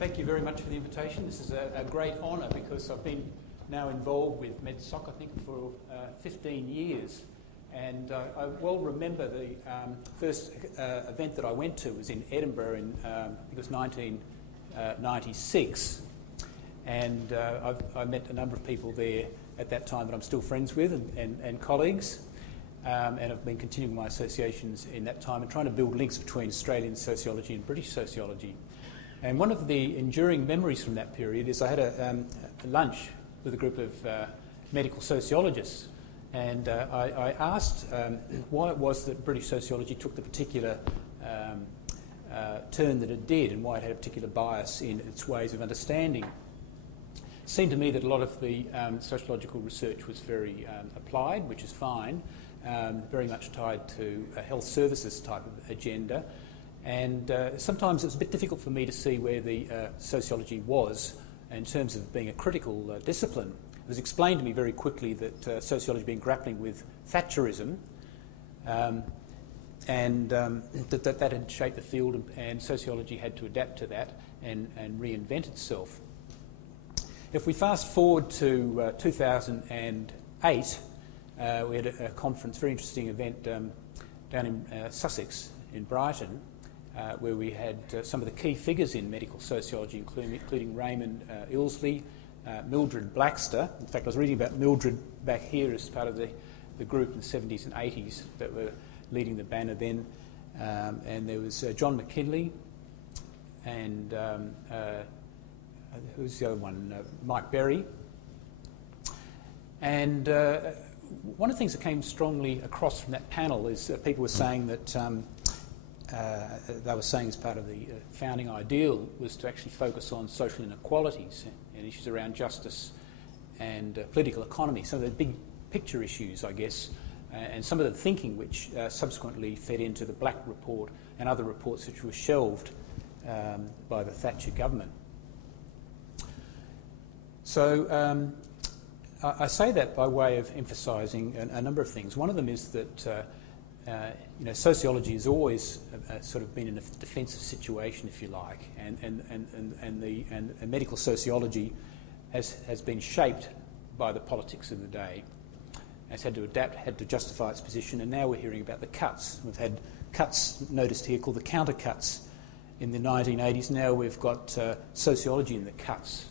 Thank you very much for the invitation. This is a great honour because I've been now involved with MedSoc, I think, for 15 years. And I well remember the first event that I went to was in Edinburgh in, I think it was 1996. And I met a number of people there at that time that I'm still friends with and colleagues. And I've been continuing my associations in that time and trying to build links between Australian sociology and British sociology. And one of the enduring memories from that period is I had a lunch with a group of medical sociologists, and I asked why it was that British sociology took the particular turn that it did and why it had a particular bias in its ways of understanding. It seemed to me that a lot of the sociological research was very applied, which is fine, very much tied to a health services type of agenda. And sometimes it was a bit difficult for me to see where the sociology was in terms of being a critical discipline. It was explained to me very quickly that sociology had been grappling with Thatcherism and that had shaped the field, and sociology had to adapt to that and reinvent itself. If we fast forward to 2008, we had a conference, very interesting event down in Sussex in Brighton, where we had some of the key figures in medical sociology, including Raymond Ilsley, Mildred Blackster. In fact, I was reading about Mildred back here as part of the group in the 70s and 80s that were leading the banner then. And there was John McKinley and who's the other one? Mike Berry. And one of the things that came strongly across from that panel is people were saying that they were saying as part of the founding ideal was to actually focus on social inequalities and issues around justice and political economy, some of the big picture issues, I guess, and some of the thinking which subsequently fed into the Black Report and other reports which were shelved by the Thatcher government. So I say that by way of emphasising a number of things. One of them is that sociology has always sort of been in a defensive situation, if you like, and medical sociology has been shaped by the politics of the day. It's had to adapt, had to justify its position, and now we're hearing about the cuts. We've had cuts noticed here called the counter cuts in the 1980s. Now we've got sociology in the cuts.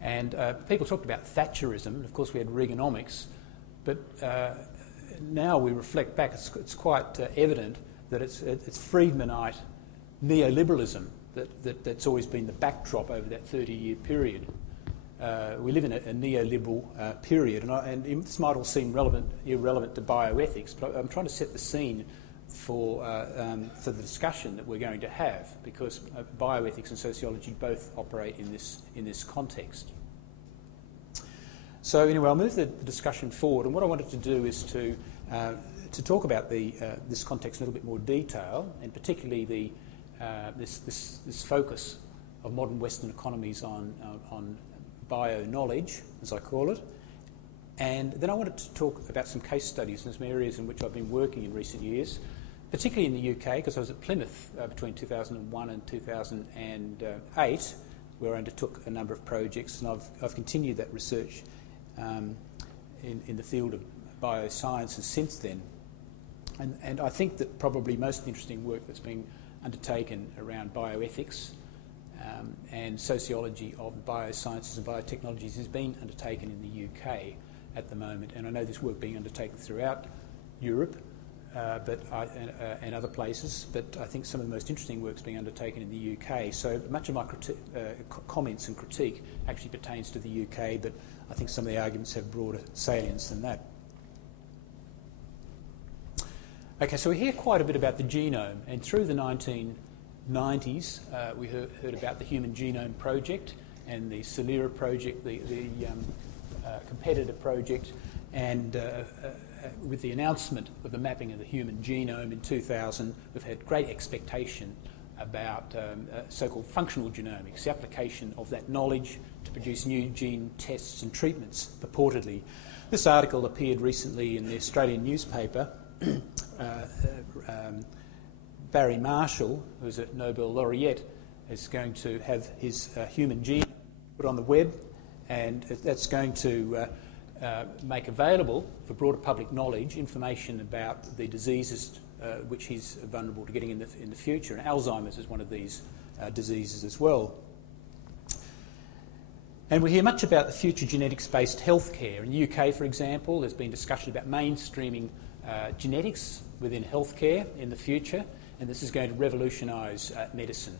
And people talked about Thatcherism, and of course we had Reaganomics, but now we reflect back, it's quite evident that it's Friedmanite neoliberalism that's always been the backdrop over that 30-year period. We live in a neoliberal period, and this might all seem irrelevant to bioethics, but I'm trying to set the scene for the discussion that we're going to have, because bioethics and sociology both operate in this context. So anyway, I'll move the discussion forward, and what I wanted to do is to talk about this context in a little bit more detail, and particularly this focus of modern Western economies on bio-knowledge, as I call it. And then I wanted to talk about some case studies and some areas in which I've been working in recent years, particularly in the UK, because I was at Plymouth between 2001 and 2008, where I undertook a number of projects, and I've continued that research in the field of biosciences since then. And I think that probably most interesting work that's been undertaken around bioethics and sociology of biosciences and biotechnologies has been undertaken in the UK at the moment. And I know there's work being undertaken throughout Europe and other places, but I think some of the most interesting work's being undertaken in the UK. So much of my comments and critique actually pertains to the UK, but I think some of the arguments have broader salience than that. Okay, so we hear quite a bit about the genome, and through the 1990s we heard about the Human Genome Project and the Celera project, the competitor project, and with the announcement of the mapping of the human genome in 2000, we've had great expectation about so-called functional genomics, the application of that knowledge to produce new gene tests and treatments, purportedly. This article appeared recently in the Australian newspaper. Barry Marshall, who's a Nobel laureate, is going to have his human gene put on the web, and that's going to make available for broader public knowledge information about the diseases which he's vulnerable to getting in the future. And Alzheimer's is one of these diseases as well. And we hear much about the future genetics-based healthcare. In the UK, for example, there's been discussion about mainstreaming genetics within healthcare in the future, and this is going to revolutionise medicine.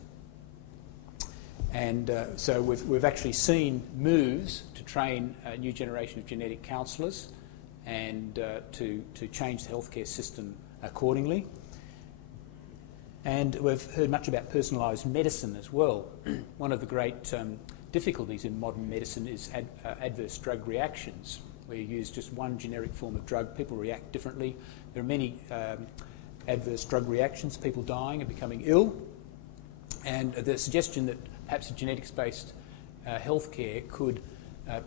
And so we've actually seen moves to train a new generation of genetic counsellors and to change the healthcare system accordingly. And we've heard much about personalised medicine as well. One of the great difficulties in modern medicine is adverse drug reactions. Where you use just one generic form of drug, people react differently. There are many adverse drug reactions, people dying and becoming ill. And the suggestion that perhaps a genetics-based healthcare could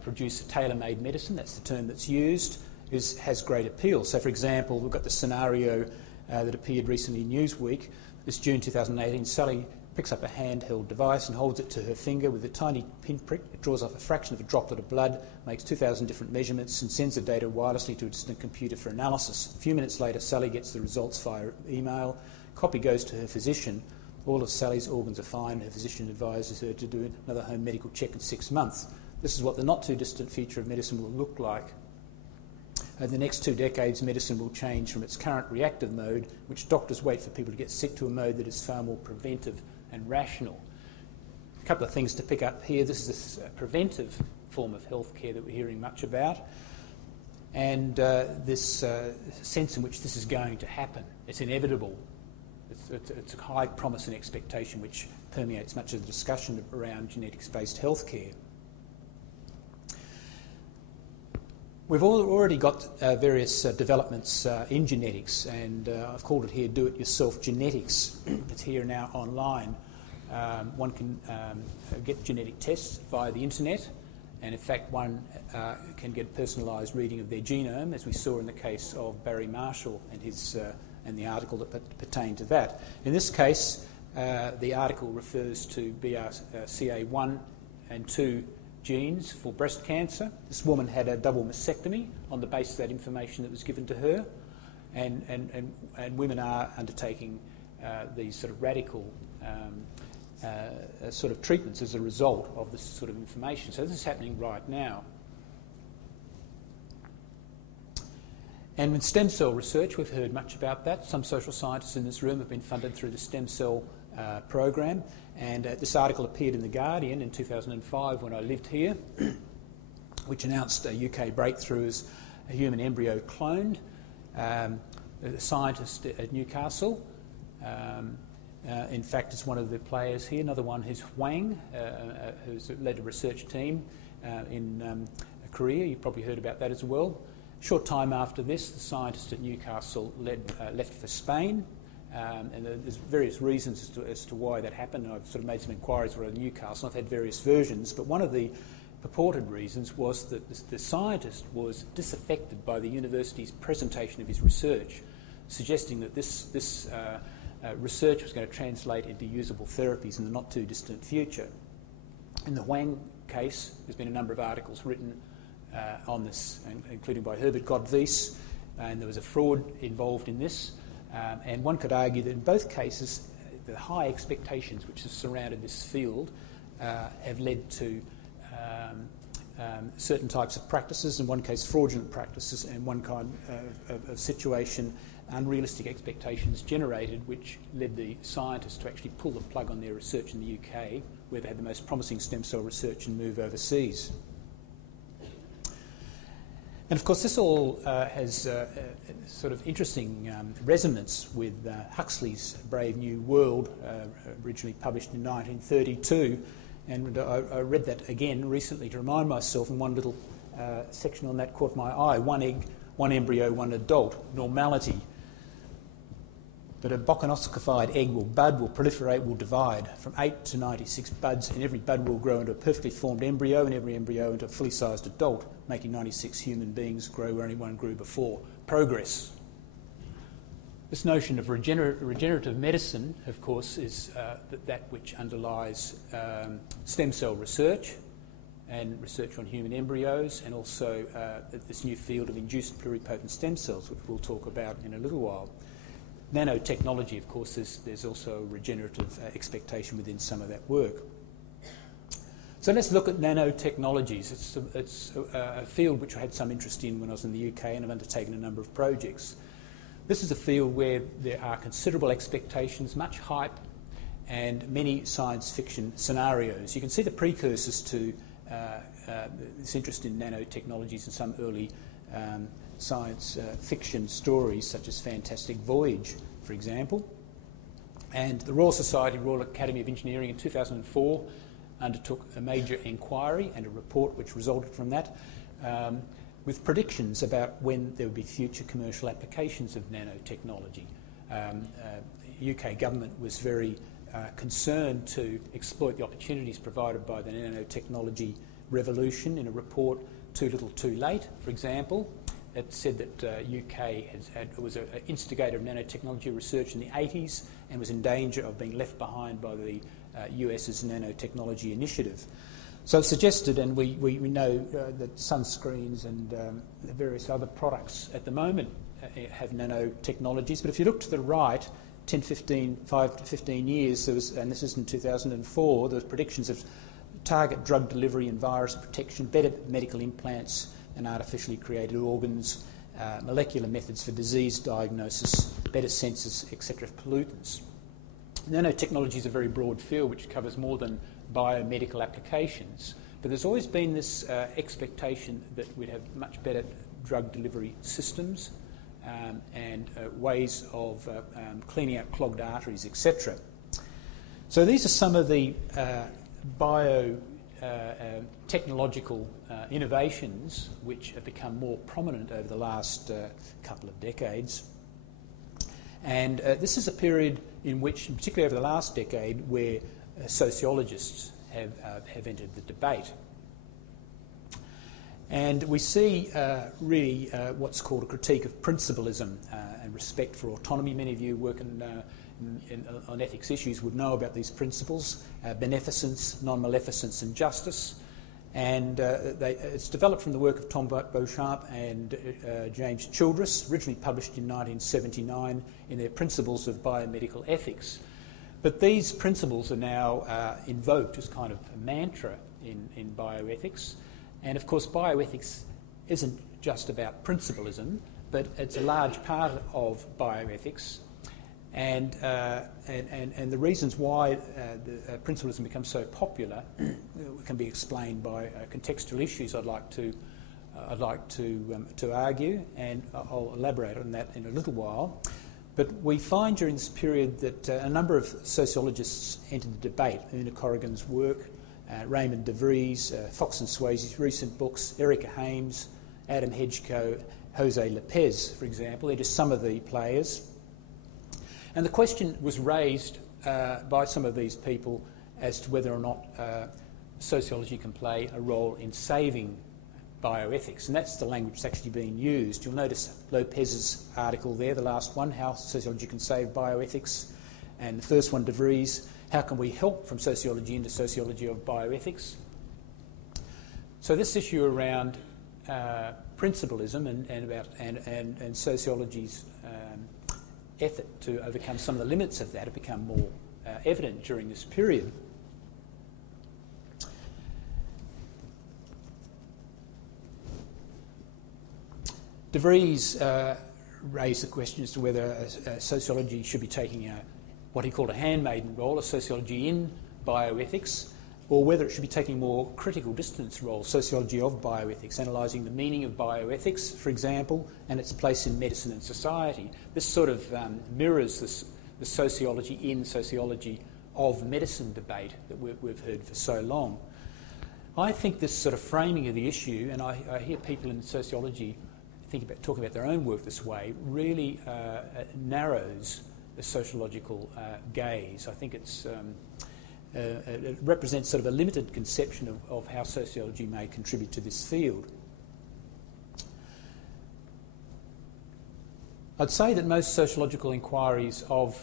produce a tailor-made medicine, that's the term that's used, has great appeal. So, for example, we've got the scenario that appeared recently in Newsweek. This June 2018, Sally picks up a handheld device and holds it to her finger with a tiny pinprick. It draws off a fraction of a droplet of blood, makes 2,000 different measurements and sends the data wirelessly to a distant computer for analysis. A few minutes later, Sally gets the results via email. Copy goes to her physician. All of Sally's organs are fine. Her physician advises her to do another home medical check in 6 months. This is what the not-too-distant future of medicine will look like. Over the next 2 decades, medicine will change from its current reactive mode, which doctors wait for people to get sick, to a mode that is far more preventive and rational. A couple of things to pick up here. This is a preventive form of healthcare that we're hearing much about, and this sense in which this is going to happen. It's inevitable. It's a high promise and expectation which permeates much of the discussion around genetics-based healthcare. We've already got various developments in genetics, and I've called it here do-it-yourself genetics. It's here now online. One can get genetic tests via the internet, and in fact one can get a personalised reading of their genome, as we saw in the case of Barry Marshall and the article that pertained to that. In this case, the article refers to BRCA1 and 2 genes for breast cancer. This woman had a double mastectomy on the basis of that information that was given to her, and women are undertaking these sort of radical sort of treatments as a result of this sort of information. So this is happening right now. And with stem cell research, we've heard much about that. Some social scientists in this room have been funded through the stem cell program, and this article appeared in The Guardian in 2005 when I lived here, which announced a UK breakthrough as a human embryo cloned. A scientist at Newcastle, in fact, is one of the players here. Another one is Huang, who's led a research team in Korea. You've probably heard about that as well. A short time after this, the scientist at Newcastle left for Spain. And there's various reasons as to why that happened. I've sort of made some inquiries around Newcastle. I've had various versions, but one of the purported reasons was that the scientist was disaffected by the university's presentation of his research, suggesting that this research was going to translate into usable therapies in the not-too-distant future. In the Huang case, there's been a number of articles written on this, including by Herbert Godvies, and there was a fraud involved in this. And one could argue that in both cases, the high expectations which have surrounded this field have led to certain types of practices, in one case fraudulent practices, and one kind of situation, unrealistic expectations generated, which led the scientists to actually pull the plug on their research in the UK, where they had the most promising stem cell research, and move overseas. And of course, this all has sort of interesting resonance with Huxley's Brave New World, originally published in 1932. And I read that again recently to remind myself, and one little section on that caught my eye. One egg, one embryo, one adult, normality. But a bokonoskified egg will bud, will proliferate, will divide from 8 to 96 buds, and every bud will grow into a perfectly formed embryo, and every embryo into a fully sized adult, making 96 human beings grow where only one grew before. Progress. This notion of regenerative medicine, of course, is that which underlies stem cell research and research on human embryos, and also this new field of induced pluripotent stem cells, which we'll talk about in a little while. Nanotechnology, of course, there's also a regenerative expectation within some of that work. So let's look at nanotechnologies. It's a field which I had some interest in when I was in the UK, and I've undertaken a number of projects. This is a field where there are considerable expectations, much hype, and many science fiction scenarios. You can see the precursors to this interest in nanotechnologies in some early science fiction stories, such as Fantastic Voyage, for example. And the Royal Society, Royal Academy of Engineering in 2004 undertook a major inquiry and a report which resulted from that, with predictions about when there would be future commercial applications of nanotechnology. The UK government was very concerned to exploit the opportunities provided by the nanotechnology revolution. In a report, Too Little Too Late, for example, it said that UK was an instigator of nanotechnology research in the 80s and was in danger of being left behind by the US's nanotechnology initiative. So it's suggested, and we know that sunscreens and various other products at the moment have nanotechnologies. But if you look to the right, 5 to 15 years, there was, and this is in 2004, there was predictions of target drug delivery and virus protection, better medical implants and artificially created organs, molecular methods for disease diagnosis, better sensors, etc., of pollutants. Nanotechnology is a very broad field which covers more than biomedical applications, but there's always been this expectation that we'd have much better drug delivery systems and ways of cleaning out clogged arteries, etc. So these are some of the biotechnological innovations which have become more prominent over the last couple of decades. And this is a period in which, particularly over the last decade, where sociologists have entered the debate. And we see really what's called a critique of principalism and respect for autonomy. Many of you working on ethics issues would know about these principles: beneficence, non-maleficence and justice. And it's developed from the work of Tom Beauchamp and James Childress, originally published in 1979 in their Principles of Biomedical Ethics. But these principles are now invoked as kind of a mantra in bioethics. And of course, bioethics isn't just about principalism, but it's a large part of bioethics. And the reasons why the principalism becomes so popular can be explained by contextual issues I'd like to argue, and I'll elaborate on that in a little while. But we find during this period that a number of sociologists entered the debate. Una Corrigan's work, Raymond de Vries, Fox and Swayze's recent books, Erica Hames, Adam Hedgecoe, Jose Lopez, for example. They're just some of the players. And the question was raised by some of these people as to whether or not sociology can play a role in saving bioethics. And that's the language that's actually being used. You'll notice Lopez's article there, the last one, How Sociology Can Save Bioethics. And the first one, de Vries, How Can We Help from Sociology into Sociology of Bioethics? So this issue around principalism and sociology's effort to overcome some of the limits of that have become more evident during this period. De Vries raised the question as to whether sociology should be taking what he called a handmaiden role, a sociology in bioethics, or whether it should be taking a more critical distance role, sociology of bioethics, analysing the meaning of bioethics, for example, and its place in medicine and society. This sort of mirrors the sociology in sociology of medicine debate that we've heard for so long. I think this sort of framing of the issue, and I hear people in sociology talking about their own work this way, really narrows the sociological gaze. I think it represents sort of a limited conception of how sociology may contribute to this field. I'd say that most sociological inquiries of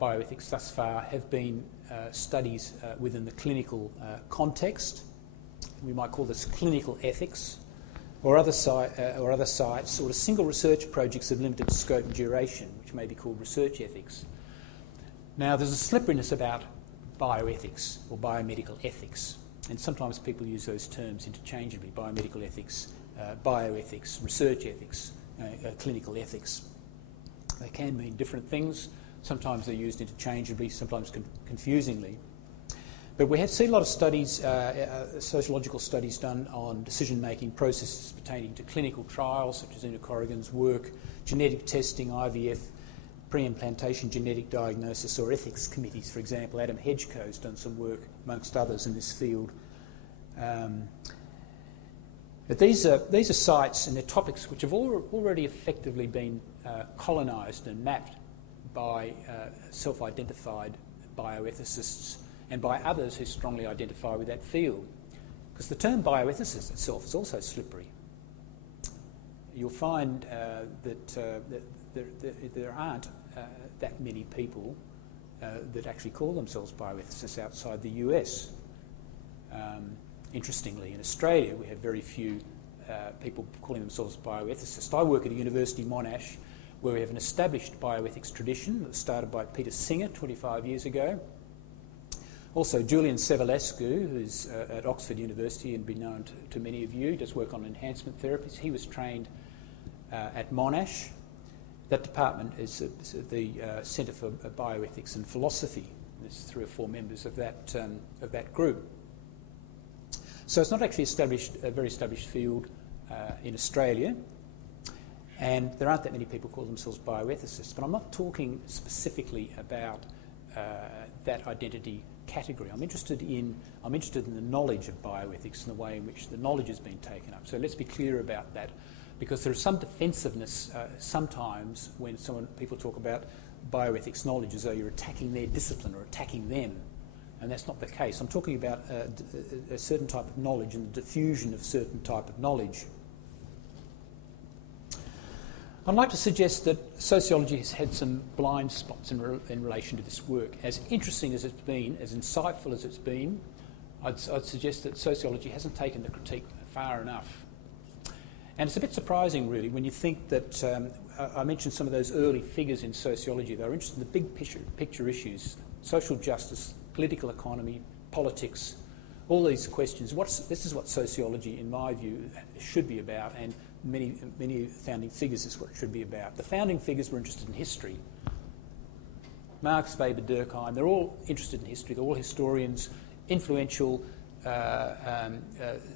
bioethics thus far have been studies within the clinical context. We might call this clinical ethics, or other sites, sort of single research projects of limited scope and duration, which may be called research ethics. Now, there's a slipperiness about bioethics or biomedical ethics, and sometimes people use those terms interchangeably: biomedical ethics, bioethics, research ethics, clinical ethics. They can mean different things. Sometimes they're used interchangeably, sometimes confusingly. But we have seen a lot of studies, sociological studies done on decision-making processes pertaining to clinical trials, such as Una Corrigan's work, genetic testing, IVF, pre-implantation genetic diagnosis, or ethics committees. For example, Adam Hedgecoe's done some work, amongst others, in this field. But these are sites and they're topics which have already effectively been colonised and mapped by self-identified bioethicists and by others who strongly identify with that field. Because the term bioethicist itself is also slippery. You'll find that there aren't that many people that actually call themselves bioethicists outside the US. Interestingly, in Australia, we have very few people calling themselves bioethicists. I work at a university, Monash, where we have an established bioethics tradition that was started by Peter Singer 25 years ago. Also, Julian Sevulescu, who's at Oxford University and been known to many of you, does work on enhancement therapies. He was trained at Monash. That department is the Centre for Bioethics and Philosophy. There's 3 or 4 members of that group. So it's not actually a very established field in Australia, and there aren't that many people who call themselves bioethicists. But I'm not talking specifically about that identity category. I'm interested in the knowledge of bioethics and the way in which the knowledge has been taken up. So let's be clear about that, because there's some defensiveness sometimes when people talk about bioethics knowledge as though you're attacking their discipline or attacking them. And that's not the case. I'm talking about a certain type of knowledge and the diffusion of certain type of knowledge. I'd like to suggest that sociology has had some blind spots in relation to this work. As interesting as it's been, as insightful as it's been, I'd suggest that sociology hasn't taken the critique far enough. And it's a bit surprising, really, when you think that I mentioned some of those early figures in sociology. They were interested in the big picture issues: social justice, political economy, politics, all these questions. This is what sociology, in my view, should be about, and many founding figures is what it should be about. The founding figures were interested in history. Marx, Weber, Durkheim, they're all interested in history. They're all historians. Influential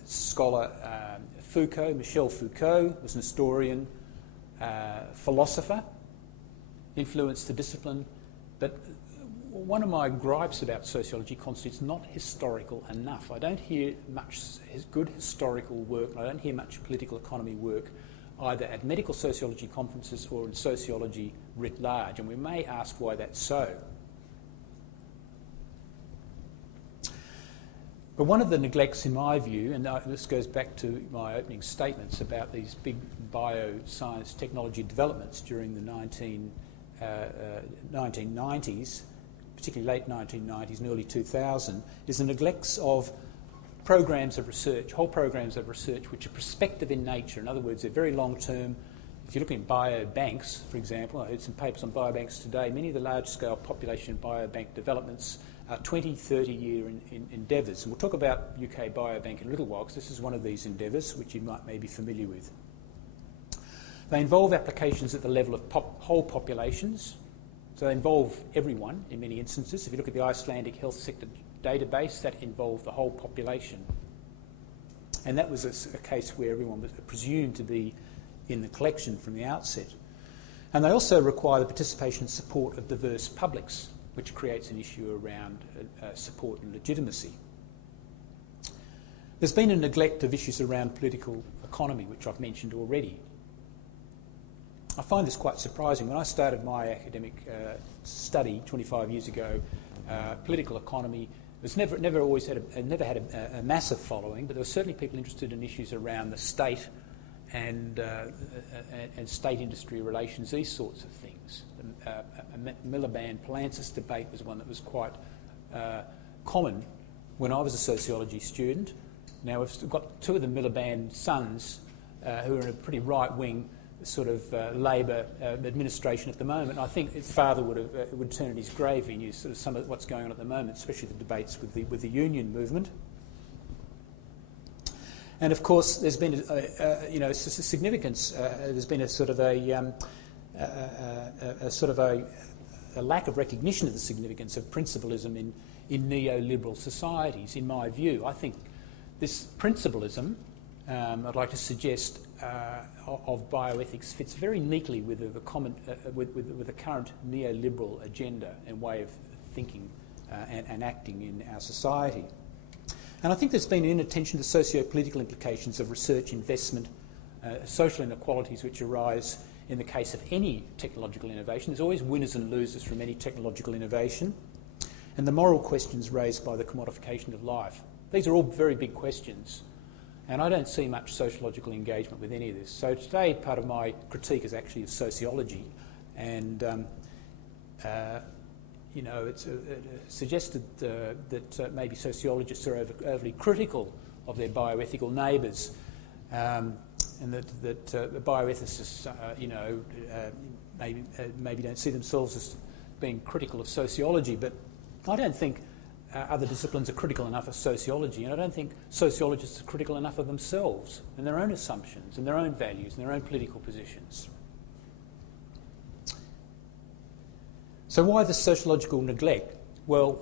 scholar Foucault, Michel Foucault, was an historian, philosopher, influenced the discipline. But one of my gripes about sociology constantly, it's not historical enough. I don't hear much good historical work, and I don't hear much political economy work either at medical sociology conferences or in sociology writ large, and we may ask why that's so. But one of the neglects, in my view, and this goes back to my opening statements about these big bioscience technology developments during the 1990s, particularly late 1990s and early 2000, is the neglects of programs of research, whole programs of research which are prospective in nature. In other words, they're very long-term. If you're looking at biobanks, for example, I heard some papers on biobanks today. Many of the large-scale population biobank developments are 20, 30-year endeavours. And we'll talk about UK Biobank in a little while, because this is one of these endeavours which you might be familiar with. They involve applications at the level of whole populations. So they involve everyone in many instances. If you look at the Icelandic health sector database, that involved the whole population. And that was a case where everyone was presumed to be in the collection from the outset. And they also require the participation and support of diverse publics, which creates an issue around support and legitimacy. There's been a neglect of issues around political economy, which I've mentioned already. I find this quite surprising. When I started my academic study 25 years ago, political economy was never had a massive following, but there were certainly people interested in issues around the state and state-industry relations, these sorts of things. Miliband-Palancis debate was one that was quite common when I was a sociology student. Now we've got two of the Miliband sons who are in a pretty right-wing sort of Labor administration at the moment. I think his father would turn in his grave if he knew sort of some of what's going on at the moment, especially the debates with the union movement. And of course, there's been a significance. There's been a sort of a lack of recognition of the significance of principalism in neoliberal societies. In my view, I think this principalism, I'd like to suggest, of bioethics fits very neatly with the current neoliberal agenda and way of thinking and acting in our society. And I think there's been inattention to socio-political implications of research investment, social inequalities which arise in the case of any technological innovation. There's always winners and losers from any technological innovation, and the moral questions raised by the commodification of life. These are all very big questions, and I don't see much sociological engagement with any of this. So today, part of my critique is actually of sociology, and it's suggested that maybe sociologists are overly critical of their bioethical neighbours, and that the bioethicists, maybe don't see themselves as being critical of sociology. But I don't think other disciplines are critical enough of sociology, and I don't think sociologists are critical enough of themselves and their own assumptions and their own values and their own political positions. So why the sociological neglect? Well,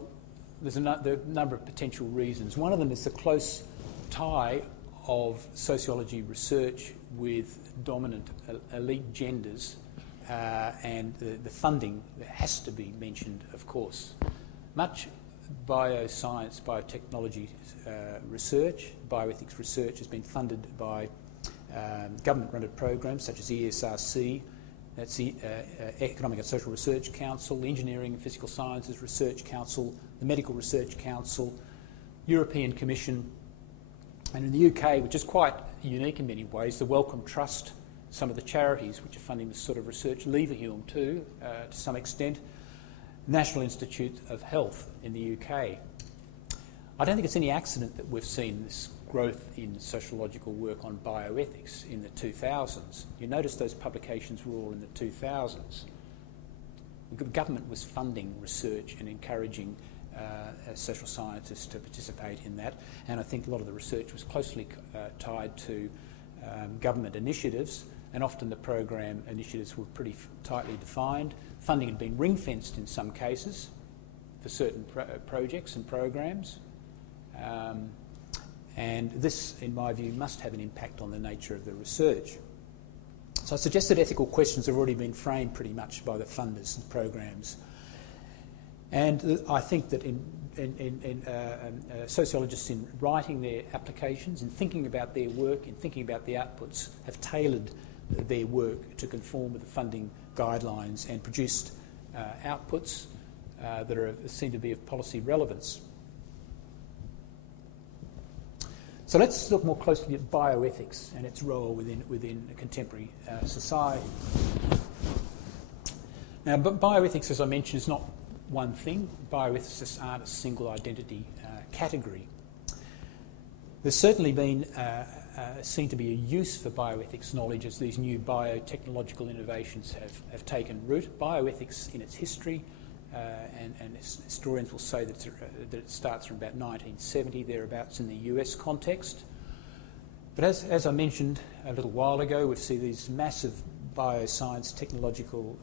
there's a number of potential reasons. One of them is the close tie of sociology research with dominant elite genders and the funding that has to be mentioned, of course. Much bioscience, biotechnology research, bioethics research has been funded by government-run programs such as ESRC, that's the Economic and Social Research Council, the Engineering and Physical Sciences Research Council, the Medical Research Council, European Commission, and in the UK, which is quite unique in many ways, the Wellcome Trust, some of the charities which are funding this sort of research, Leverhulme too, to some extent, National Institute of Health in the UK. I don't think it's any accident that we've seen this growth in sociological work on bioethics in the 2000s. You notice those publications were all in the 2000s. The government was funding research and encouraging social scientists to participate in that, and I think a lot of the research was closely tied to government initiatives, and often the program initiatives were pretty tightly defined. Funding had been ring-fenced in some cases for certain projects and programs. And this, in my view, must have an impact on the nature of the research. So I suggest that ethical questions have already been framed pretty much by the funders and programs. And I think that sociologists, in writing their applications, in thinking about their work, in thinking about the outputs, have tailored their work to conform with the funding guidelines and produced outputs that seem to be of policy relevance. So let's look more closely at bioethics and its role within a contemporary society. Now, but bioethics, as I mentioned, is not one thing. Bioethicists aren't a single identity category. There's certainly been seen to be a use for bioethics knowledge as these new biotechnological innovations have taken root. Bioethics in its history, and historians will say that it starts from about 1970, thereabouts in the US context. But as I mentioned a little while ago, we see these massive bioscience technological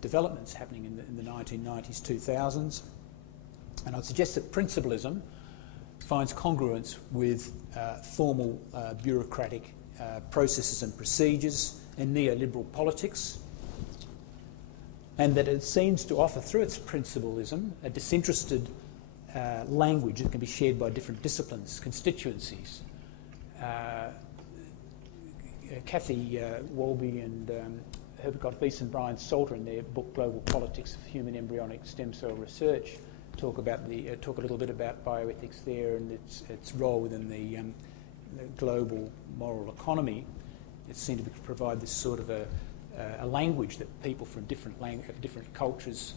developments happening in the 1990s, 2000s. And I'd suggest that principalism finds congruence with formal bureaucratic processes and procedures and neoliberal politics, and that it seems to offer, through its principalism, a disinterested language that can be shared by different disciplines, constituencies. Kathy Walby and Herbert Gottlieb and Brian Salter, in their book Global Politics of Human Embryonic Stem Cell Research, talk a little bit about bioethics there and its role within the global moral economy. It seemed to provide this sort of a language that people from different cultures,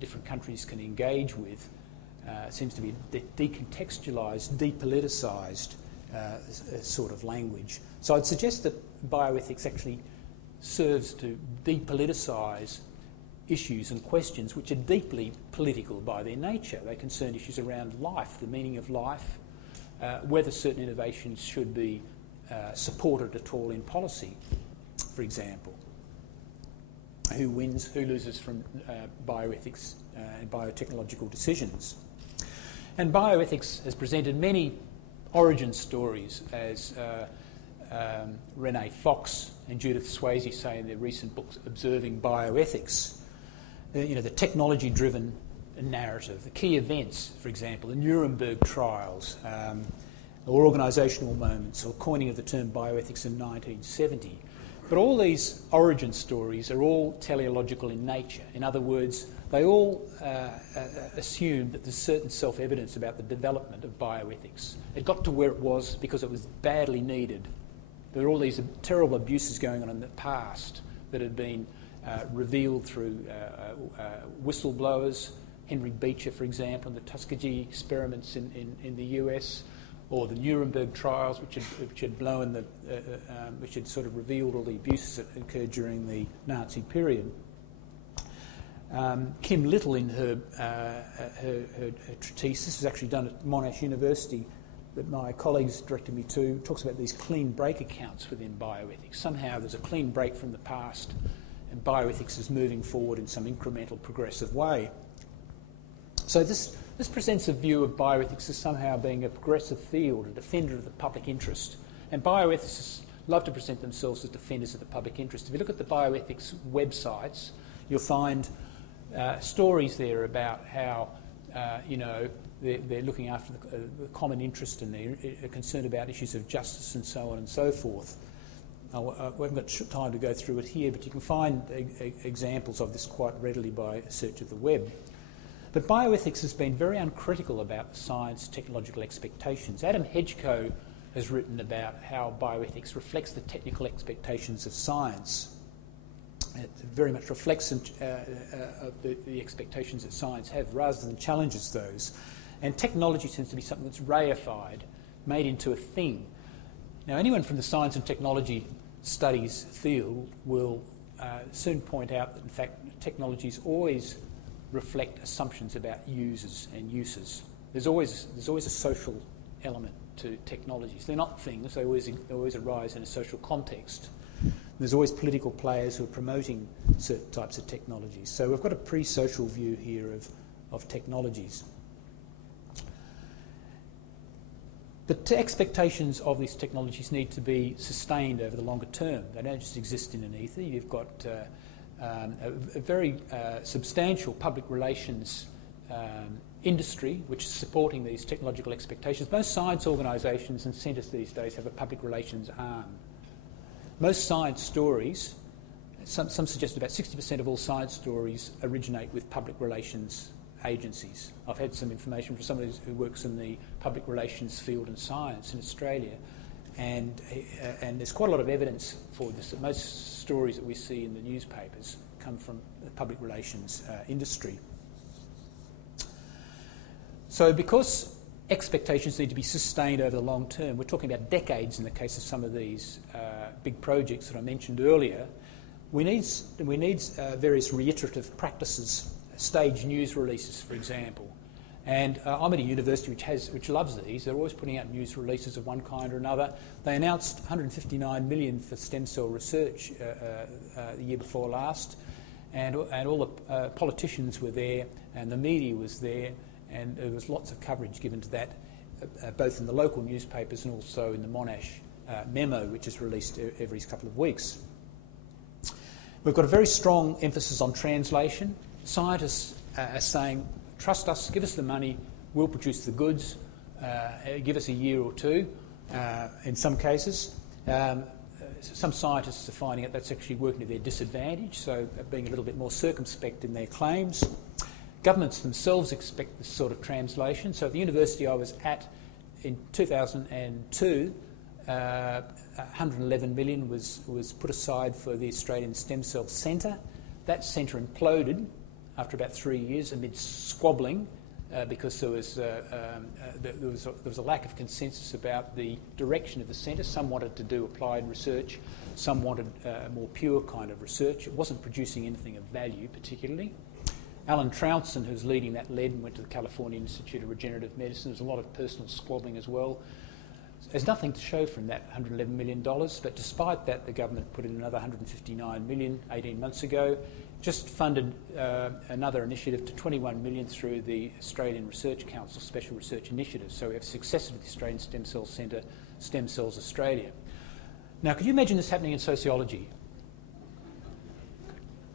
different countries can engage with. It seems to be decontextualised, depoliticised sort of language. So I'd suggest that bioethics actually serves to depoliticise issues and questions which are deeply political by their nature. They concern issues around life, the meaning of life, whether certain innovations should be supported at all in policy, for example. Who wins, who loses from bioethics and biotechnological decisions. And bioethics has presented many origin stories, as Renee Fox and Judith Swayze say in their recent books, Observing Bioethics. The technology-driven narrative, the key events, for example, the Nuremberg trials, or organisational moments, or coining of the term bioethics in 1970. But all these origin stories are all teleological in nature. In other words, they all assume that there's certain self-evidence about the development of bioethics. It got to where it was because it was badly needed. There were all these terrible abuses going on in the past that had been revealed through whistleblowers, Henry Beecher, for example, and the Tuskegee experiments in the US, or the Nuremberg trials, which had sort of revealed all the abuses that occurred during the Nazi period. Kim Little, in her treatise, this was actually done at Monash University, that my colleagues directed me to, talks about these clean break accounts within bioethics. Somehow there's a clean break from the past, and bioethics is moving forward in some incremental, progressive way. So this presents a view of bioethics as somehow being a progressive field, a defender of the public interest. And bioethicists love to present themselves as defenders of the public interest. If you look at the bioethics websites, you'll find stories there about how, they're looking after the common interest, and they're concerned about issues of justice and so on and so forth. We haven't got time to go through it here, but you can find examples of this quite readily by a search of the web. But bioethics has been very uncritical about science technological expectations. Adam Hedgecoe has written about how bioethics reflects the technical expectations of science. It very much reflects the expectations that science have rather than challenges those. And technology tends to be something that's reified, made into a thing. Now, anyone from the science and technology studies field will soon point out that, in fact, technologies always reflect assumptions about users and uses. There's always a social element to technologies. They're not things, they always arise in a social context. There's always political players who are promoting certain types of technologies. So we've got a pre-social view here of technologies. The expectations of these technologies need to be sustained over the longer term. They don't just exist in an ether. You've got a very substantial public relations industry which is supporting these technological expectations. Most science organisations and centres these days have a public relations arm. Most science stories, some suggest about 60% of all science stories originate with public relations agencies. I've had some information from somebody who works in the public relations field in science in Australia, and there's quite a lot of evidence for this, that most stories that we see in the newspapers come from the public relations industry. So because expectations need to be sustained over the long term, we're talking about decades in the case of some of these big projects that I mentioned earlier, we need various reiterative practices, staged news releases, for example. And I'm at a university which loves these. They're always putting out news releases of one kind or another. They announced $159 million for stem cell research the year before last, and all the politicians were there, and the media was there, and there was lots of coverage given to that, both in the local newspapers and also in the Monash memo, which is released every couple of weeks. We've got a very strong emphasis on translation. Scientists are saying, trust us, give us the money, we'll produce the goods, give us a year or two, in some cases. Some scientists are finding that that's actually working to their disadvantage, so being a little bit more circumspect in their claims. Governments themselves expect this sort of translation. So at the university I was at in 2002, 111 million was put aside for the Australian Stem Cell Centre. That centre imploded after about 3 years amid squabbling because there was a lack of consensus about the direction of the centre. Some wanted to do applied research, some wanted a more pure kind of research. It wasn't producing anything of value particularly. Alan Peterson, who's leading that, led and went to the California Institute of Regenerative Medicine. There's a lot of personal squabbling as well. There's nothing to show from that $111 million, but despite that, the government put in another $159 million 18 months ago, just funded another initiative to $21 million through the Australian Research Council Special Research Initiative. So we have a successor to the Australian Stem Cell Centre, Stem Cells Australia. Now, could you imagine this happening in sociology?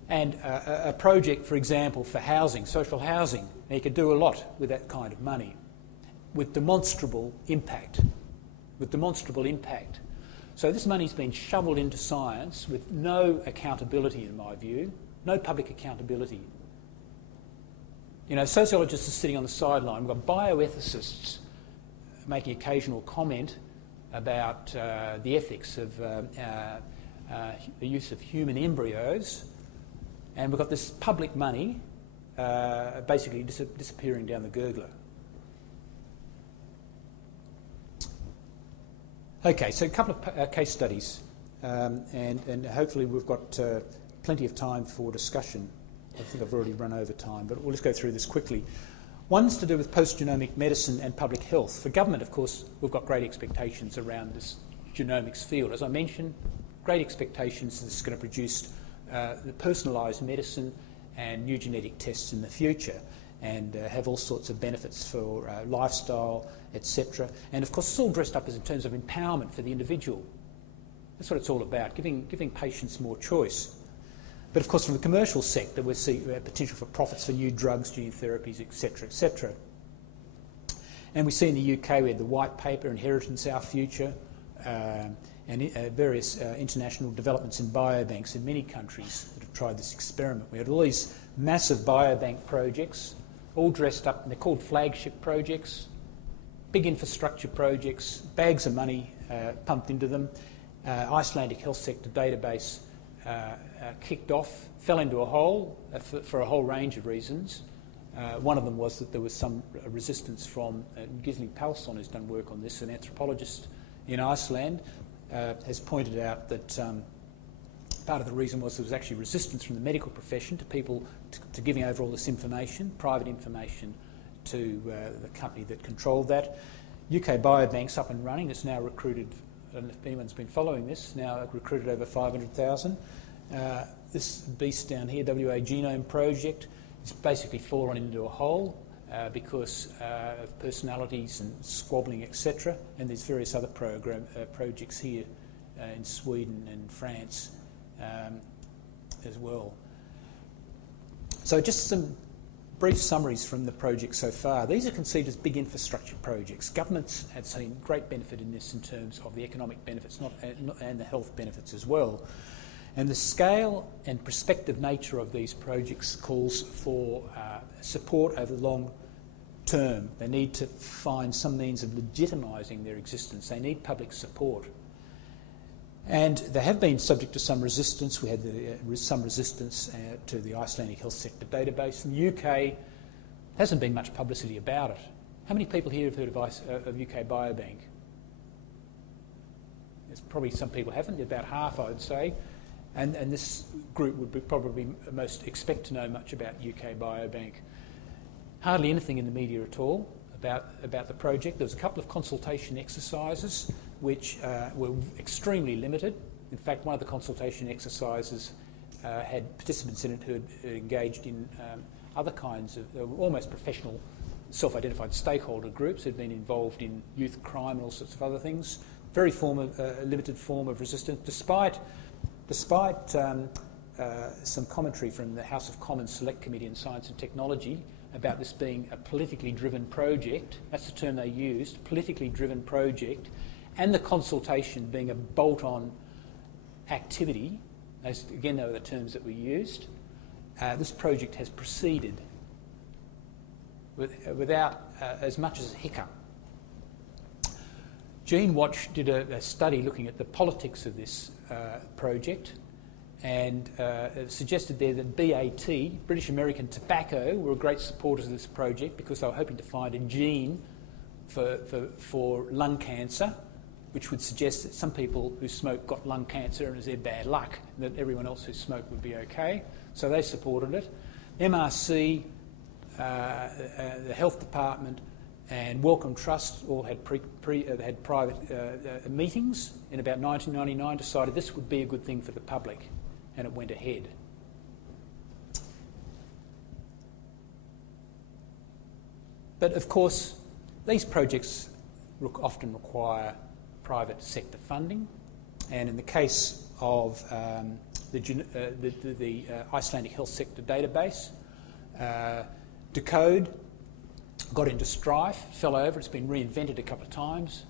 And a project, for example, for housing, social housing. Now, you could do a lot with that kind of money, with demonstrable impact. So this money's been shoveled into science with no accountability, in my view, no public accountability. You know, sociologists are sitting on the sideline. We've got bioethicists making occasional comment about the ethics of the use of human embryos, and we've got this public money basically disappearing down the gurgler. Okay, so a couple of case studies, and hopefully we've got plenty of time for discussion. I think I've already run over time, but we'll just go through this quickly. One's to do with post-genomic medicine and public health. For government, of course, we've got great expectations around this genomics field. As I mentioned, great expectations that it's going to produce the personalised medicine and new genetic tests in the future, and have all sorts of benefits for lifestyle, etc. And of course, it's all dressed up as in terms of empowerment for the individual. That's what it's all about, giving patients more choice. But of course, from the commercial sector, we see potential for profits for new drugs, gene therapies, etc., etc. And we see in the UK, we had the white paper, Inheritance, Our Future, and various international developments in biobanks in many countries that have tried this experiment. We had all these massive biobank projects, all dressed up, and they're called flagship projects, big infrastructure projects, bags of money pumped into them. Icelandic health sector database kicked off, fell into a hole for a whole range of reasons. One of them was that there was some resistance from Gisli Palsson, who's done work on this, an anthropologist in Iceland, has pointed out that part of the reason was there was actually resistance from the medical profession to people to giving over all this information, private information, to the company that controlled that. UK Biobanks up and running. It's now recruited, I don't know if anyone's been following this, now recruited over 500,000. This beast down here, WA Genome Project, has basically fallen into a hole because of personalities and squabbling, etc. And there's various other projects here in Sweden and France as well. So just some brief summaries from the project so far. These are conceived as big infrastructure projects. Governments have seen great benefit in this in terms of the economic benefits and the health benefits as well. And the scale and prospective nature of these projects calls for support over the long term. They need to find some means of legitimising their existence. They need public support. And they have been subject to some resistance. We had some resistance to the Icelandic health sector database. In the UK, hasn't been much publicity about it. How many people here have heard of UK Biobank? There's probably some people haven't, about half, I would say. And this group would be probably most expect to know much about UK Biobank. Hardly anything in the media at all about the project. There was a couple of consultation exercises which were extremely limited. In fact, one of the consultation exercises had participants in it who had engaged in other kinds of almost professional self-identified stakeholder groups who'd been involved in youth crime and all sorts of other things. Very limited form of resistance, despite some commentary from the House of Commons Select Committee on Science and Technology about this being a politically driven project. That's the term they used, politically driven project, and the consultation being a bolt-on activity. Those, again, they were the terms that we used. This project has proceeded without as much as a hiccup. Gene Watch did a study looking at the politics of this project, and suggested there that BAT, British American Tobacco, were great supporters of this project because they were hoping to find a gene for lung cancer, which would suggest that some people who smoke got lung cancer and it was their bad luck, and that everyone else who smoked would be okay. So they supported it. MRC, the Health Department, and Wellcome Trust all had had private meetings in about 1999, decided this would be a good thing for the public, and it went ahead. But of course, these projects often require private sector funding, and in the case of the Icelandic health sector database, Decode got into strife, fell over. It's been reinvented a couple of times.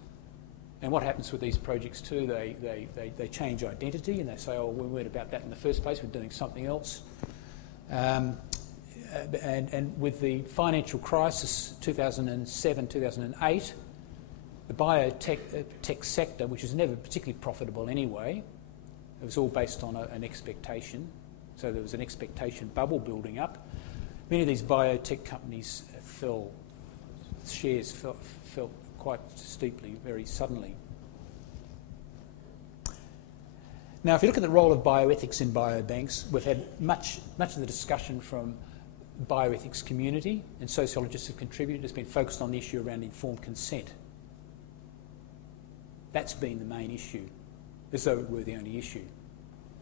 And what happens with these projects too, they change identity and they say, oh, we weren't about that in the first place, we're doing something else. And with the financial crisis, 2007, 2008, the biotech sector, which is never particularly profitable anyway, it was all based on an expectation. So there was an expectation bubble building up. Many of these biotech companies shares fell quite steeply, very suddenly. Now, if you look at the role of bioethics in biobanks, we've had much of the discussion from the bioethics community, and sociologists have contributed. It's been focused on the issue around informed consent. That's been the main issue, as though it were the only issue,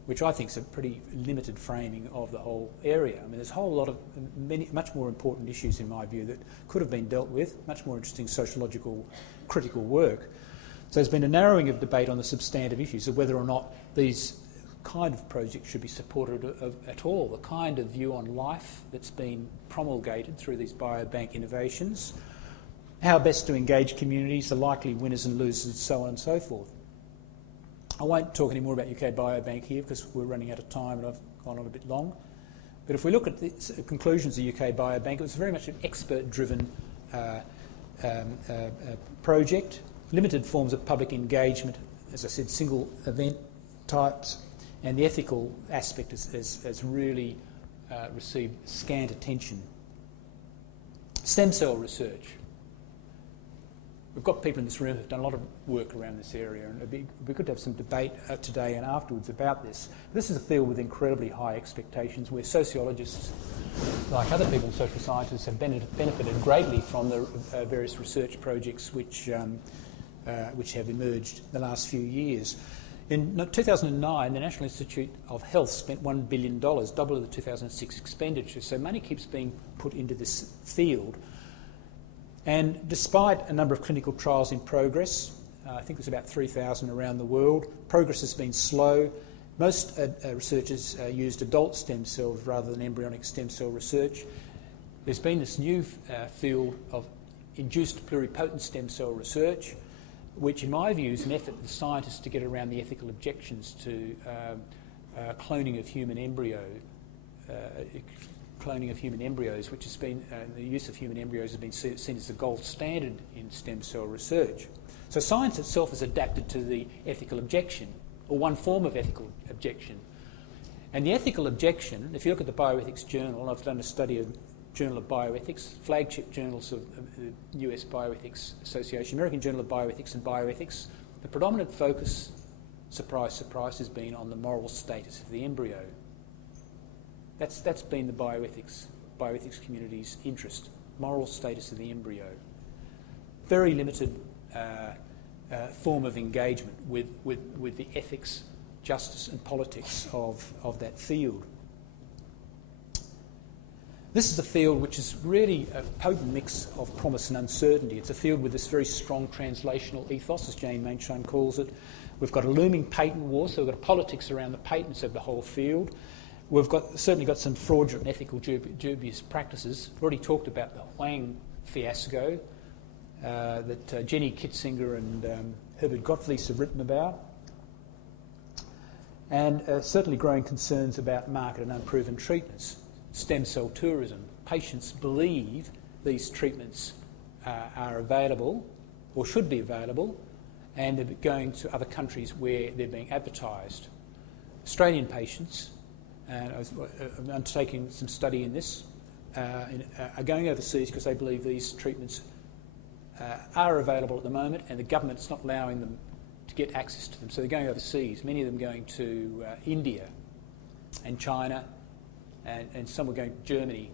which I think is a pretty limited framing of the whole area. I mean, there's a whole lot of much more important issues, in my view, that could have been dealt with, much more interesting sociological critical work. So there's been a narrowing of debate on the substantive issues of whether or not these kind of projects should be supported at all, the kind of view on life that's been promulgated through these biobank innovations, how best to engage communities, the likely winners and losers, so on and so forth. I won't talk any more about UK Biobank here because we're running out of time and I've gone on a bit long. But if we look at the conclusions of UK Biobank, it was very much an expert-driven project, limited forms of public engagement, as I said, single event types, and the ethical aspect has really received scant attention. Stem cell research. We've got people in this room who've done a lot of work around this area, and it'd be good to have some debate today and afterwards about this. This is a field with incredibly high expectations, where sociologists, like other people in social sciences, have benefited greatly from the various research projects which have emerged in the last few years. In 2009, the National Institute of Health spent $1 billion, double the 2006 expenditure, so money keeps being put into this field. And despite a number of clinical trials in progress, I think there's about 3,000 around the world, progress has been slow. Most researchers used adult stem cells rather than embryonic stem cell research. There's been this new field of induced pluripotent stem cell research, which in my view is an effort of the scientists to get around the ethical objections to cloning of human embryos, which has been, the use of human embryos has been seen as the gold standard in stem cell research. So science itself has adapted to the ethical objection, or one form of ethical objection. And the ethical objection, if you look at the Bioethics Journal, I've done a study of Journal of Bioethics, flagship journals of the US Bioethics Association, American Journal of Bioethics and Bioethics, the predominant focus, surprise, surprise, has been on the moral status of the embryo. That's been the bioethics community's interest, moral status of the embryo. Very limited form of engagement with the ethics, justice and politics of that field. This is a field which is really a potent mix of promise and uncertainty. It's a field with this very strong translational ethos, as Jane Mainshine calls it. We've got a looming patent war, so we've got politics around the patents of the whole field. We've certainly got some fraudulent ethical dubious practices. We've already talked about the Huang fiasco that Jenny Kitzinger and Herbert Gottflies have written about. And certainly growing concerns about market and unproven treatments. Stem cell tourism. Patients believe these treatments are available or should be available, and they're going to other countries where they're being advertised. Australian patients, and I'm undertaking some study in this, are going overseas because they believe these treatments are available at the moment and the government's not allowing them to get access to them. So they're going overseas, many of them going to India and China, and some are going to Germany.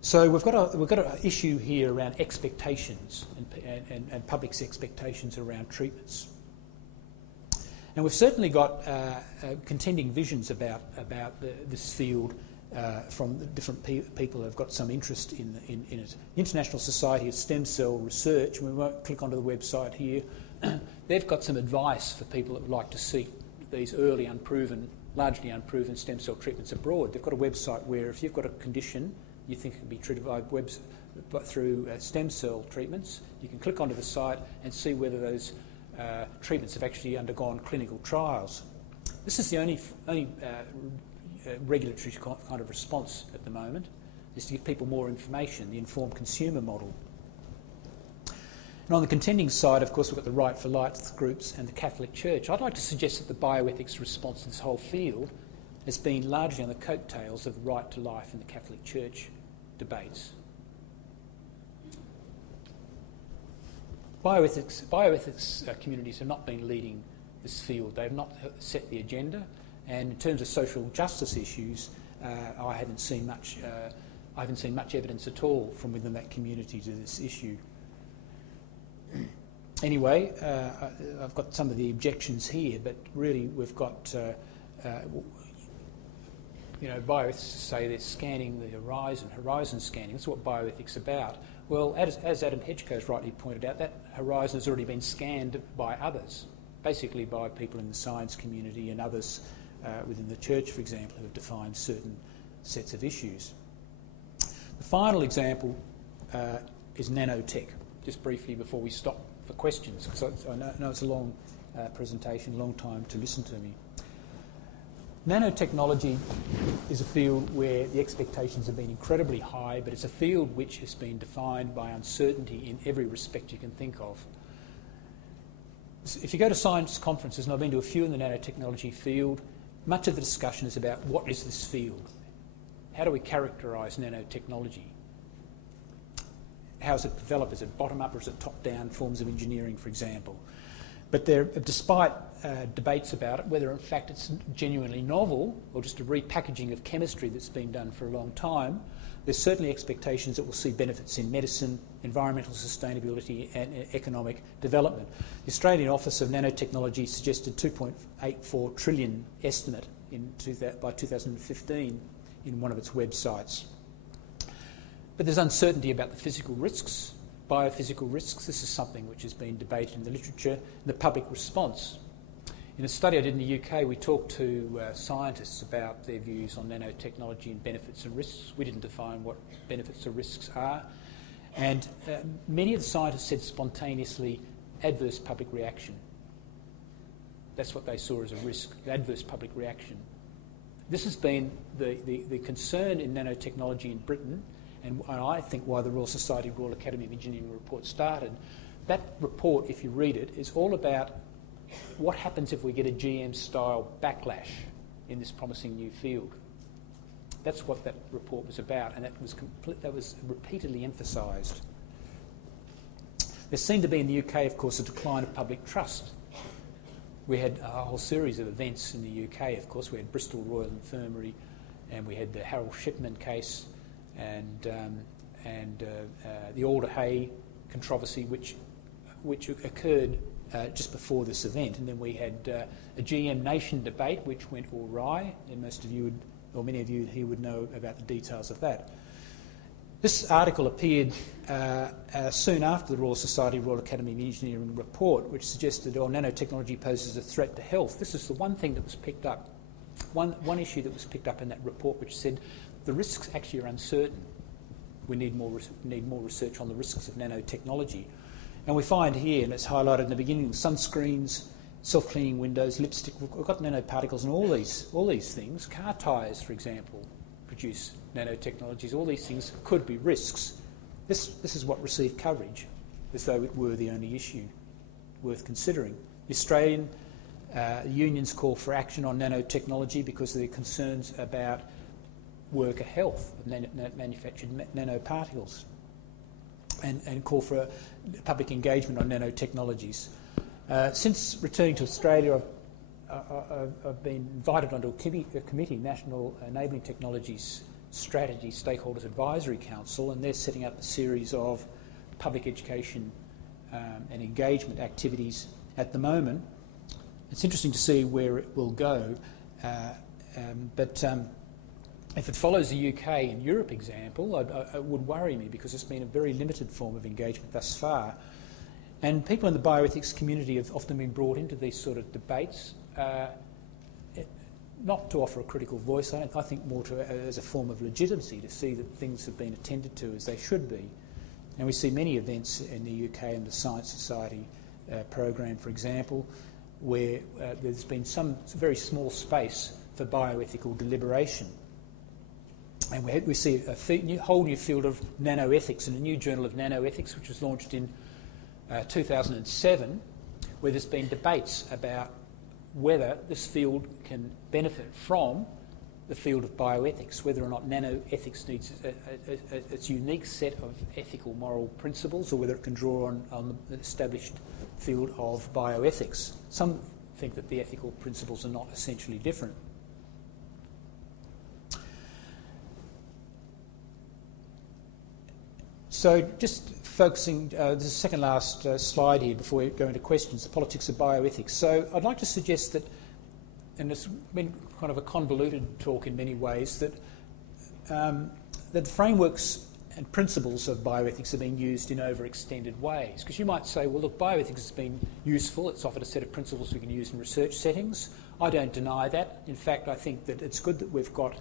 So we've got an issue here around expectations and public's expectations around treatments. And we've certainly got contending visions about this field from the different people who have got some interest in it. The International Society of Stem Cell Research, and we won't click onto the website here, they've got some advice for people that would like to seek these early largely unproven stem cell treatments abroad. They've got a website where if you've got a condition you think it can be treated through stem cell treatments, you can click onto the site and see whether those treatments have actually undergone clinical trials. This is the only regulatory kind of response at the moment, is to give people more information, the informed consumer model. And on the contending side, of course, we've got the Right for Life groups and the Catholic Church. I'd like to suggest that the bioethics response to this whole field has been largely on the coattails of the Right to Life and the Catholic Church debates. Bioethics communities have not been leading this field. They have not set the agenda, and in terms of social justice issues, I haven't seen much evidence at all from within that community to this issue. Anyway, I've got some of the objections here, but really we've got bioethics say they're scanning the horizon scanning. That's what bioethics is about. Well, as Adam Hedgecoe's rightly pointed out, that horizon has already been scanned by others, basically by people in the science community and others within the church, for example, who have defined certain sets of issues. The final example is nanotech, just briefly before we stop for questions, because I know it's a long presentation, a long time to listen to me. Nanotechnology is a field where the expectations have been incredibly high, but it's a field which has been defined by uncertainty in every respect you can think of. If you go to science conferences, and I've been to a few in the nanotechnology field, much of the discussion is about what is this field? How do we characterise nanotechnology? How is it developed? Is it bottom-up or is it top-down forms of engineering, for example? But despite debates about it, whether in fact it's genuinely novel or just a repackaging of chemistry that's been done for a long time, there's certainly expectations that we'll see benefits in medicine, environmental sustainability and economic development. The Australian Office of Nanotechnology suggested 2.84 trillion estimate by 2015 in one of its websites. But there's uncertainty about the physical risks, biophysical risks. This is something which has been debated in the literature, and the public response. In a study I did in the UK, we talked to scientists about their views on nanotechnology and benefits and risks. We didn't define what benefits or risks are. And many of the scientists said spontaneously, adverse public reaction. That's what they saw as a risk, adverse public reaction. This has been the concern in nanotechnology in Britain, and I think why the Royal Society Royal Academy of Engineering report started. That report, if you read it, is all about what happens if we get a GM-style backlash in this promising new field. That's what that report was about, and that was repeatedly emphasised. There seemed to be in the UK, of course, a decline of public trust. We had a whole series of events in the UK, of course. We had Bristol Royal Infirmary, and we had the Harold Shipman case, and the Alder Hey controversy, which occurred just before this event. And then we had a GM nation debate, which went awry, and most of you many of you here would know about the details of that. This article appeared soon after the Royal Society Royal Academy of Engineering report, which suggested nanotechnology poses a threat to health. This is the one thing that was picked up, one issue that was picked up in that report, which said the risks actually are uncertain. We need more research on the risks of nanotechnology. And we find here, and it's highlighted in the beginning, sunscreens, self-cleaning windows, lipstick, we've got nanoparticles and all these things. Car tyres, for example, produce nanotechnologies. All these things could be risks. This is what received coverage, as though it were the only issue. worth considering. The Australian unions call for action on nanotechnology because of their concerns about worker health of manufactured nanoparticles, and call for public engagement on nanotechnologies. Since returning to Australia, I've been invited onto a committee, National Enabling Technologies Strategy Stakeholders Advisory Council, and they're setting up a series of public education and engagement activities at the moment. It's interesting to see where it will go, but if it follows the UK and Europe example, it would worry me, because it's been a very limited form of engagement thus far. And people in the bioethics community have often been brought into these sort of debates, not to offer a critical voice, I think more as a form of legitimacy, to see that things have been attended to as they should be. And we see many events in the UK and the Science Society program, for example, where there's been some very small space for bioethical deliberation. And we see a whole new field of nanoethics in a new journal of nanoethics, which was launched in 2007, where there's been debates about whether this field can benefit from the field of bioethics, whether or not nanoethics needs its unique set of ethical moral principles, or whether it can draw on the established field of bioethics. Some think that the ethical principles are not essentially different. So just focusing, this is the second last slide here before we go into questions, the politics of bioethics. So I'd like to suggest that, and it's been kind of a convoluted talk in many ways, that the frameworks and principles of bioethics are being used in overextended ways. Because you might say, well, look, bioethics has been useful. It's offered a set of principles we can use in research settings. I don't deny that. In fact, I think that it's good that we've got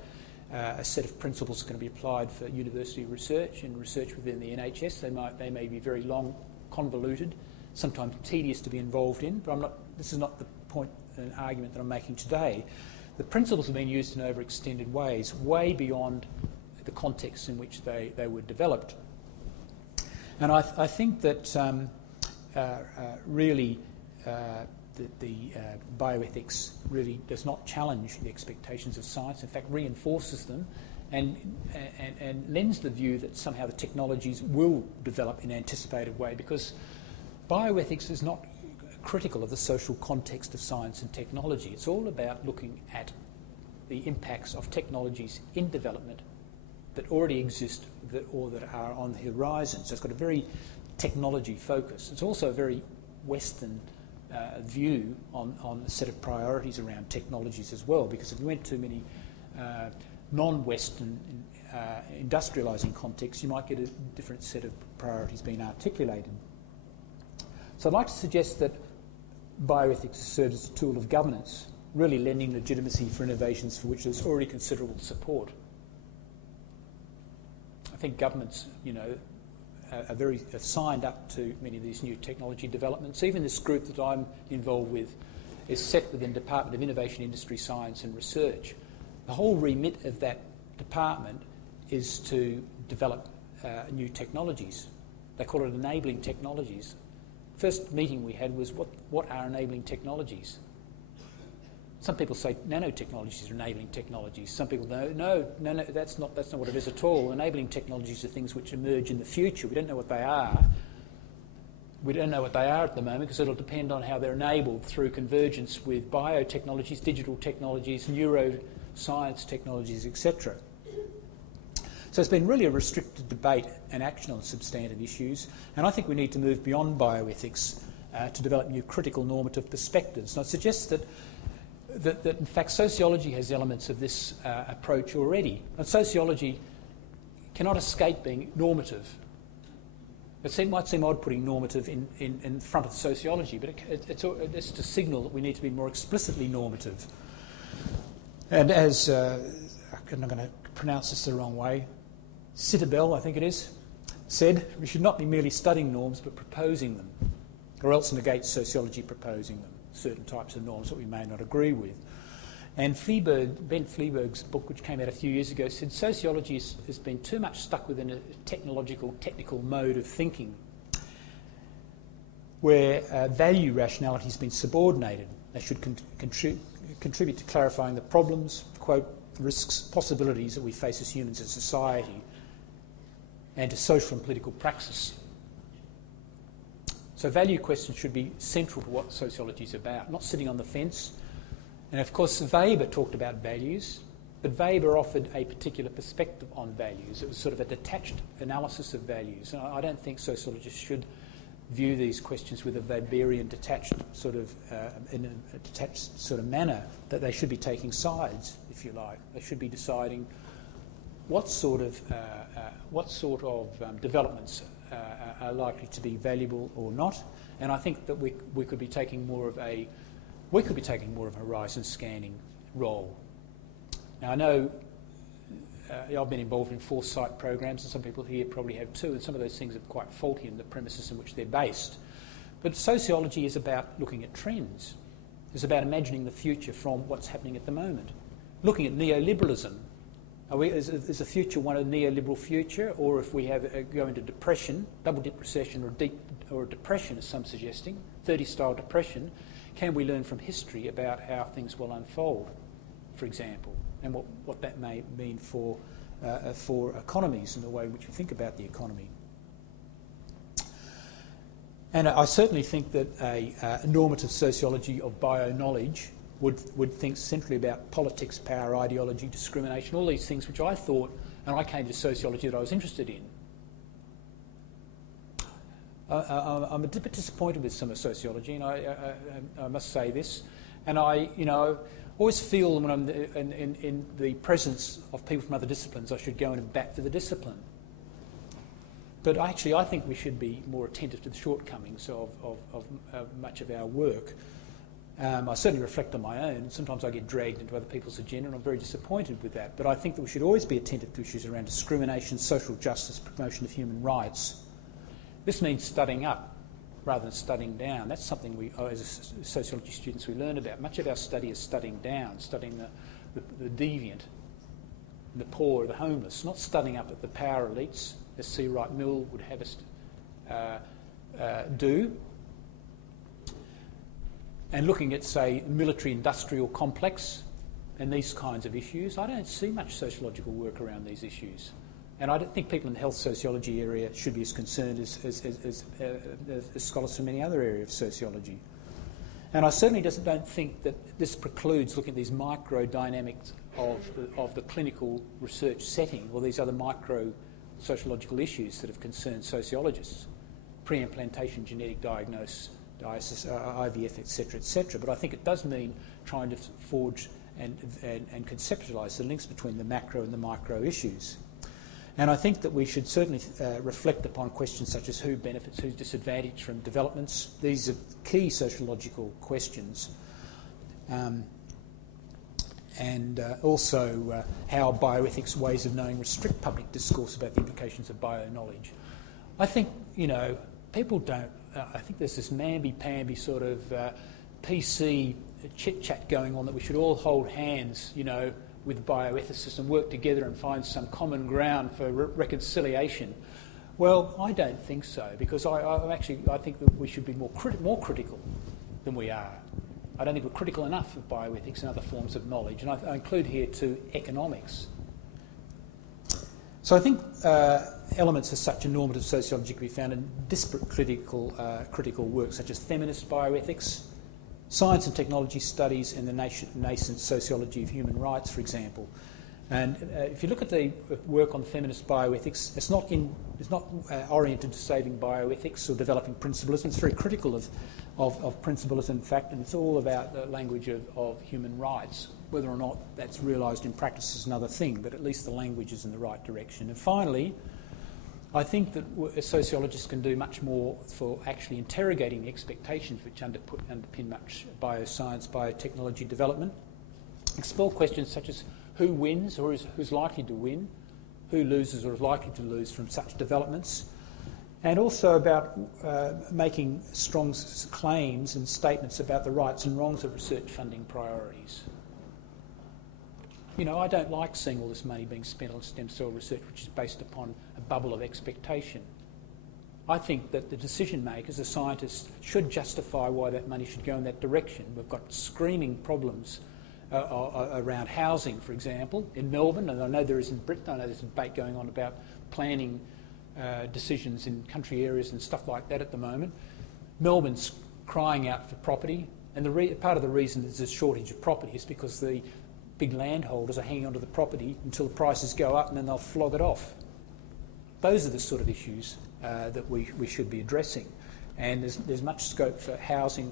a set of principles that can be applied for university research and research within the NHS. They may be very long, convoluted, sometimes tedious to be involved in, but this is not the point and argument that I'm making today. The principles have been used in overextended ways, way beyond the context in which they were developed. And I think that really the bioethics really does not challenge the expectations of science, in fact reinforces them, and lends the view that somehow the technologies will develop in an anticipated way, because bioethics is not critical of the social context of science and technology. It's all about looking at the impacts of technologies in development that already exist or that are on the horizon. So it's got a very technology focus. It's also a very Western view on a set of priorities around technologies as well, because if you went to many non-Western industrialising contexts, you might get a different set of priorities being articulated. So I'd like to suggest that bioethics serves as a tool of governance, really lending legitimacy for innovations for which there's already considerable support. I think governments, are signed up to many of these new technology developments. Even this group that I'm involved with is set within the Department of Innovation, Industry, Science and Research. The whole remit of that department is to develop new technologies. They call it enabling technologies. First meeting we had was what are enabling technologies? Some people say nanotechnologies are enabling technologies. Some people no, that's not what it is at all. Enabling technologies are things which emerge in the future. We don't know what they are. We don't know what they are at the moment because it'll depend on how they're enabled through convergence with biotechnologies, digital technologies, neuroscience technologies, etc. So it's been really a restricted debate and action on substantive issues, and I think we need to move beyond bioethics to develop new critical normative perspectives. And I suggest that in fact sociology has elements of this approach already. And sociology cannot escape being normative. It might seem odd putting normative in front of sociology, but it's to signal that we need to be more explicitly normative. And as, I'm not going to pronounce this the wrong way, Cittabel, I think it is, said, we should not be merely studying norms but proposing them, or else negate sociology proposing them, certain types of norms that we may not agree with. And Ben Fleeberg's book, which came out a few years ago, said sociology has been too much stuck within a technical mode of thinking. where value rationality has been subordinated. They should contribute to clarifying the problems, quote, risks, possibilities that we face as humans in society, and to social and political praxis. So value questions should be central to what sociology is about, not sitting on the fence. And of course, Weber talked about values, but Weber offered a particular perspective on values. It was sort of a detached analysis of values. And I don't think sociologists should view these questions with a Weberian detached sort of in a detached sort of manner, that they should be taking sides, if you like. They should be deciding what sort of developments are likely to be valuable or not. And I think that we could be taking more of a horizon scanning role. Now I know I've been involved in foresight programs, and some people here probably have too, and some of those things are quite faulty in the premises in which they're based. But sociology is about looking at trends. It's about imagining the future from what's happening at the moment. Looking at neoliberalism. Is the future one a neoliberal future, or if we go into depression, double-dip recession, or depression, as some suggesting, 30-style depression, can we learn from history about how things will unfold, for example, and what that may mean for economies and the way in which we think about the economy. And I certainly think that a normative sociology of bio-knowledge would think centrally about politics, power, ideology, discrimination, all these things which I thought, and I came to sociology that I was interested in. I'm a bit disappointed with some of sociology, and I must say this. And I always feel when I'm in the presence of people from other disciplines, I should go in and bat for the discipline. But actually, I think we should be more attentive to the shortcomings of much of our work. I certainly reflect on my own. Sometimes I get dragged into other people's agenda, and I'm very disappointed with that. But I think that we should always be attentive to issues around discrimination, social justice, promotion of human rights. This means studying up rather than studying down. That's something we, as sociology students, we learn about. Much of our study is studying down, studying the deviant, the poor, the homeless, not studying up at the power elites, as C. Wright Mill would have us do. And looking at, say, military-industrial complex and these kinds of issues, I don't see much sociological work around these issues. And I don't think people in the health sociology area should be as concerned as scholars from any other area of sociology. And I certainly don't think that this precludes looking at these micro-dynamics of the clinical research setting, or these other micro-sociological issues that have concerned sociologists, pre-implantation genetic diagnosis, IVF, etc., etc. But I think it does mean trying to forge and conceptualise the links between the macro and the micro issues. And I think that we should certainly reflect upon questions such as who benefits, who's disadvantaged from developments. These are key sociological questions. And also how bioethics ways of knowing restrict public discourse about the implications of bio-knowledge. I think, people don't... I think there's this mamby-pamby sort of PC chit-chat going on that we should all hold hands, with bioethicists and work together and find some common ground for reconciliation. Well, I don't think so, because I think that we should be more critical than we are. I don't think we're critical enough of bioethics and other forms of knowledge, and I include here too economics. So I think elements of such a normative sociology can be found in disparate critical work, such as feminist bioethics, science and technology studies, and the nascent sociology of human rights, for example. And if you look at the work on feminist bioethics, it's not oriented to saving bioethics or developing principlism. It's very critical of principlism, in fact, and it's all about the language of human rights. Whether or not that's realised in practice is another thing, but at least the language is in the right direction. And finally, I think that sociologists can do much more for actually interrogating the expectations which underpin much bioscience, biotechnology development. Explore questions such as who wins or who's likely to win, who loses or is likely to lose from such developments, and also about making strong claims and statements about the rights and wrongs of research funding priorities. I don't like seeing all this money being spent on stem cell research which is based upon a bubble of expectation. I think that the decision makers, the scientists, should justify why that money should go in that direction. We've got screaming problems around housing, for example, in Melbourne, and I know there is in Britain. I know there's a debate going on about planning decisions in country areas and stuff like that at the moment. Melbourne's crying out for property, and part of the reason there's a shortage of property is because the big landholders are hanging onto the property until the prices go up and then they'll flog it off. Those are the sort of issues that we should be addressing, and there's much scope for housing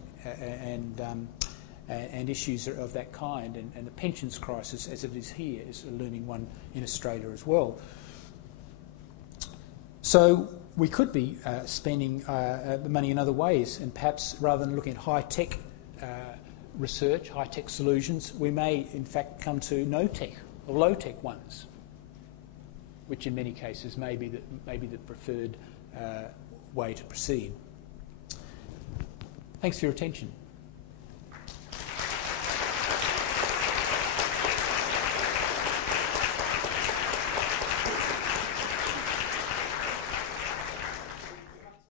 and issues of that kind, and the pensions crisis, as it is here, is a looming one in Australia as well. So we could be spending the money in other ways, and perhaps rather than looking at high-tech research, high-tech solutions, we may in fact come to no-tech or low-tech ones, which in many cases may be the preferred way to proceed. Thanks for your attention.